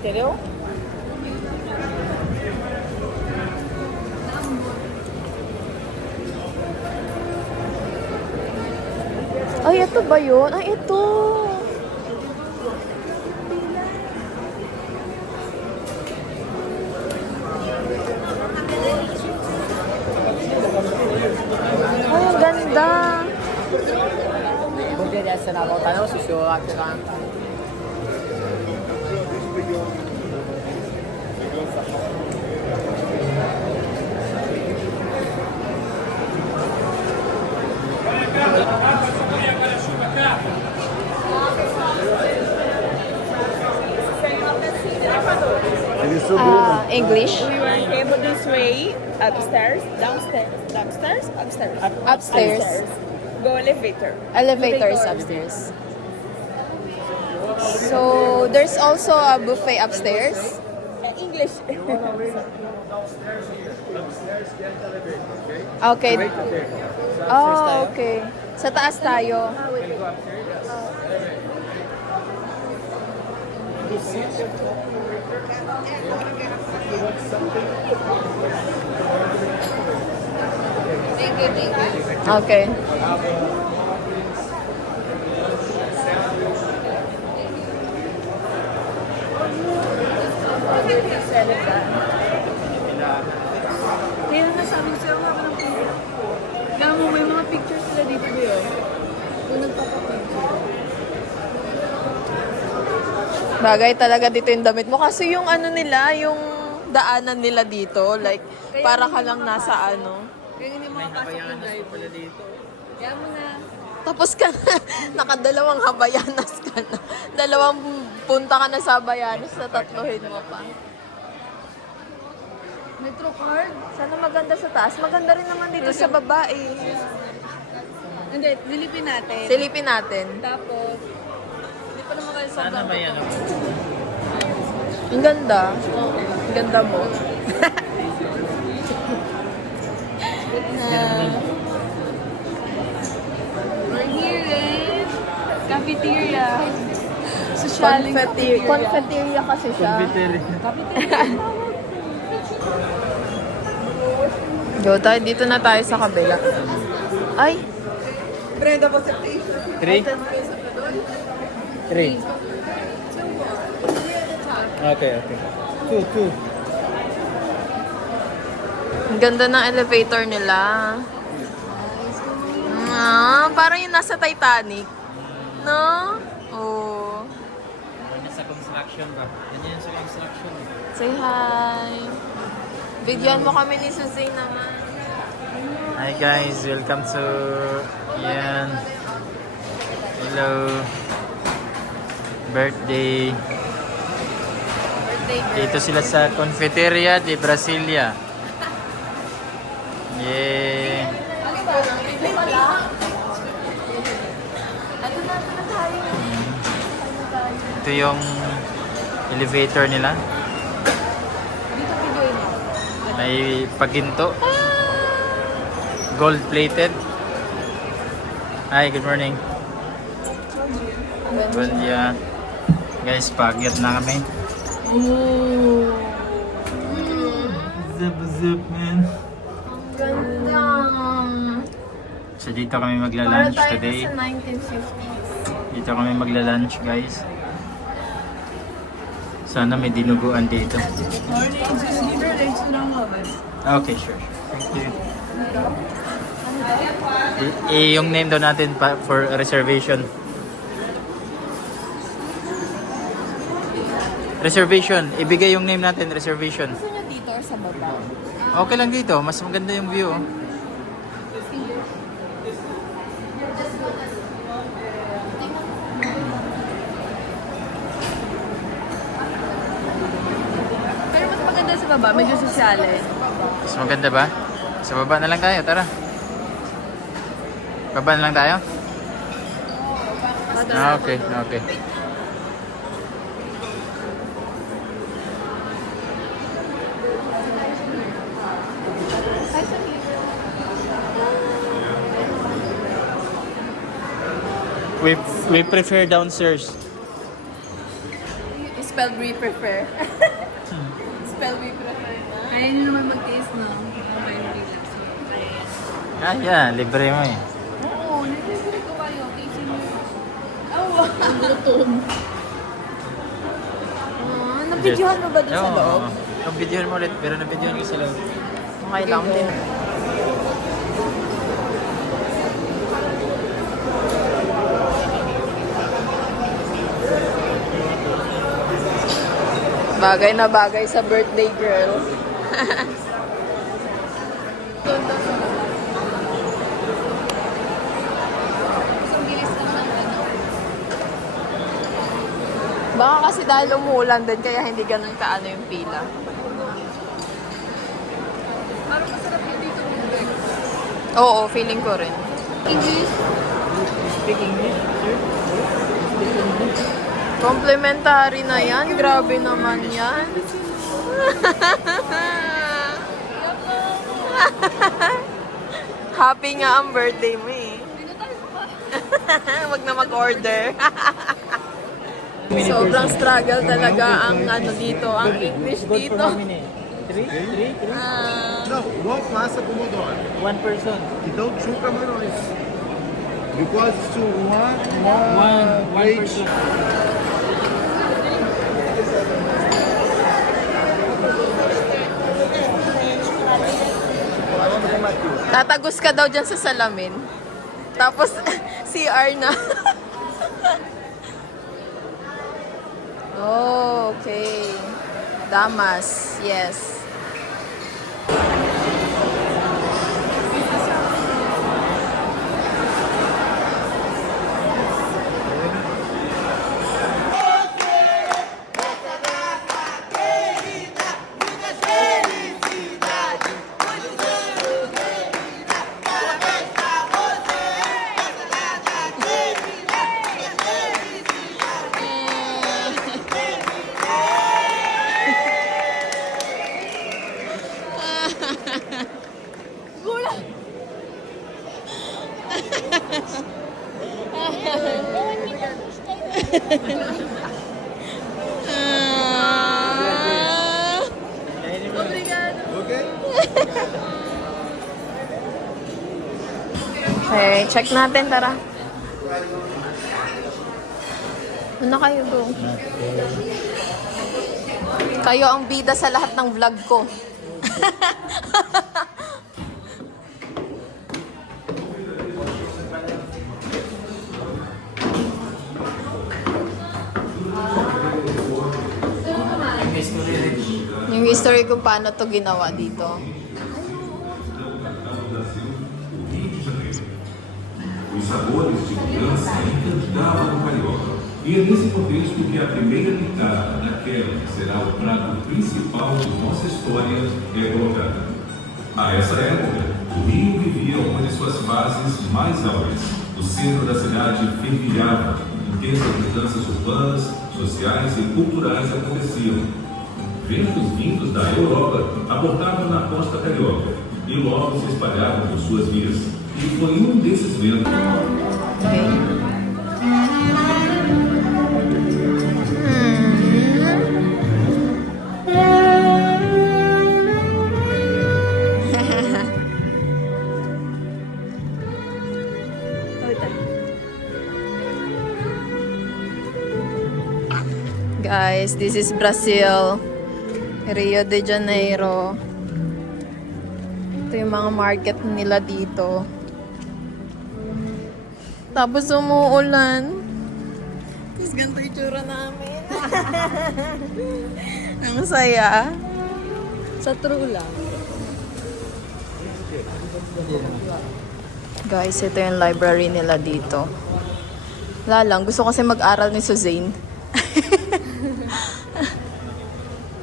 Entendeu? Ay, ito ba yun? Ay, ito. Ay, ang ganda. Buti dia sa nabaw tanaw susuot ka. English? We were able this way, upstairs, downstairs, downstairs, upstairs. Upstairs. Go elevator. Elevator is upstairs. So, there's also a buffet upstairs. English. Okay. Oh, okay. Sa taas tayo. Okay. Kaya nga sabi ko sa'yo, wala ka ng picture. Kaya mo, may mga pictures sila dito ba yun? Kung nagpapapicture. Bagay talaga dito yung damit mo. Kasi yung ano nila, yung daanan nila dito, like, para ka lang nasa ano. Kaya hindi makapasok yung driver. Kaya mo na. Tapos ka na, nakadalawang habayanas ka na. Dalawang punta ka na sa habayanas na tatluhin mo pa. Metro card? Sana maganda sa taas. Maganda rin naman dito sa baba eh. Hindi, dilipin natin. Silipin natin. Tapos, hindi pa naman kayo sa Sana ba yan? Ang ganda. Ang ganda mo. We're here in cafeteria. Socialing cafeteria. Confeteria kasi siya. Go tayo. Dito na tayo sa kabila. Ay! Brenda po sa station. 3? 3. Okay, okay. 2. Ang ganda ng elevator nila. Parang yung nasa Titanic. No? Oh. Sa construction ba? Yan sa construction. Say hi. Videoan mo kami ni Suzy naman. Hi guys, welcome to yan. Hello. Birthday. Dito sila sa Confeteria de Brasilia. Yeah. Ito yung elevator nila. May paginto. Gold plated. Hi, good morning. Well, yeah. Guys, paakyat na kami. Zip, man. Ganda. So dito kami magla-lunch Para tayo today. sa 1950s. Dito kami magla-lunch, guys. Sana may dinuguan dito. Morning, just give her legs to lang naman. Okay, sure. Thank you. Yung name daw natin for reservation. Reservation. Ibigay yung name natin, reservation. Gusto nyo dito or or sa baba? Okay lang dito. Mas maganda yung view. Oh. Pero mas maganda sa baba, medyo sosyale. Mas maganda ba? Sa baba na lang tayo. Tara. Baba na lang tayo? Okay. Okay. We prefer downstairs. Spell we prefer. Spell we prefer na. Kaya nyo naman mag-taste, no? Okay, relax. Ah, yeah. Libre mo eh. Oo, nag-taste ko kayo. Tasting nyo. Oh, nabidyohan mo ba dun sa Oo. loob? Yung videohan mo ulit. Pero na-videohan ko sa loob. Okay lang din. Bagay na bagay sa birthday girl. Isang bilis lang ng ano. Baka kasi dahil umuulan din kaya hindi ganun kaano yung pila. Parang masarap yun dito ng breakfast. Oo, feeling ko rin. English? Speak English, sir? Complimentary na yan. Grabe naman yan. Happy nga ang birthday mo eh. Wag na mag-order. Sobrang struggle talaga ang ano dito, ang English dito. Three? Ah, Não, igual massa pomodoro. One person. Então, two camarões. Because to One plate. person. tatagos ka daw dyan sa salamin. Tapos, CR na. Oh, okay. Damas, yes. Okay, check natin, tara. Ano kayo, bro? Kayo ang bida sa lahat ng vlog ko. Yung history kung paano to ginawa dito. Os sabores de mudança encantavam o carioca. E é nesse contexto que a primeira pitada daquela que será o prato principal de nossa história é colocada. A essa época, o Rio vivia uma de suas fases mais áureas. O centro da cidade fervilhava, intensas mudanças urbanas, sociais e culturais aconteciam. Ventos vindos da Europa abordavam na costa carioca e logo se espalhavam por suas vias. E foi um desses ventos. Guys, this is Brazil, Rio de Janeiro. Ito yung mga market nila dito. Tapos umuulan. Tapos ganito yung tsura namin. Ang saya. Sa true lang. Guys, ito yung library nila dito. Wala lang, gusto kasi mag-aral ni Suzanne.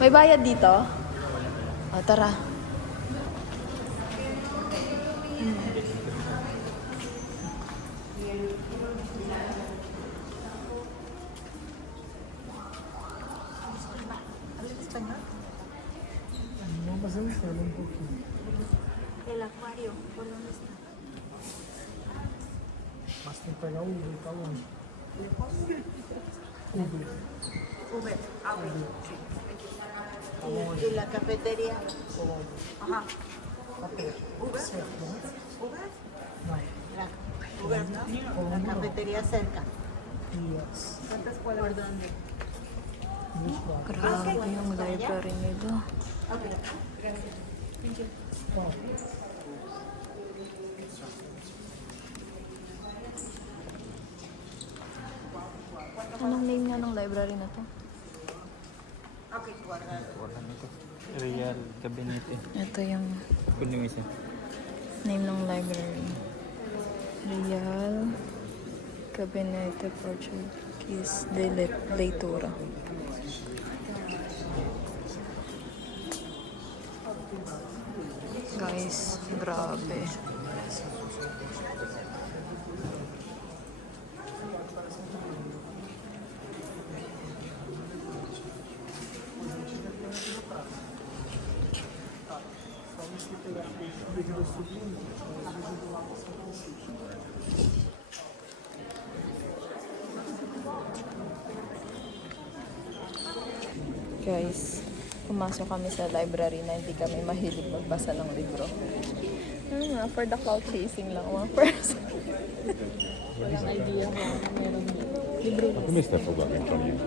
May bayad dito? O, tara. El acuario, ¿por dónde está? Mas tem que pegar o Uber, tá longe. Uber, y la cafetería. Ajá. Uber. Uber. Uber, ¿no? La cafetería cerca. Yes. ¿Cuántas cuadras? ¿Por dónde? Grabe yung library nila. Okay. Anong name nga ng library na to? Okay, cuadrado. Wala nito. Real Gabinete. Ito yung Kunin mo isa. name ng library. Real Gabinete Portuguese de Leitura. Guys, grabe. Guys, pumasok kami sa library na hindi kami mahilig magbasa ng libro. For the cloud chasing lang mga person. Walang idea mo ano meron dito. Ma come stai fogando in famiglia?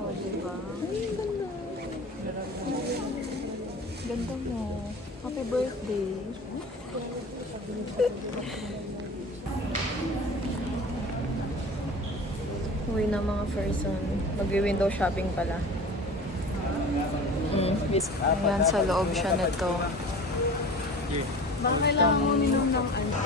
Oh, diba? Ganda mo. Happy birthday. Uwi na mga person. Mag-window shopping pala. Ayan, sa loob siya nito. Baka kailangan mo minom ng ano.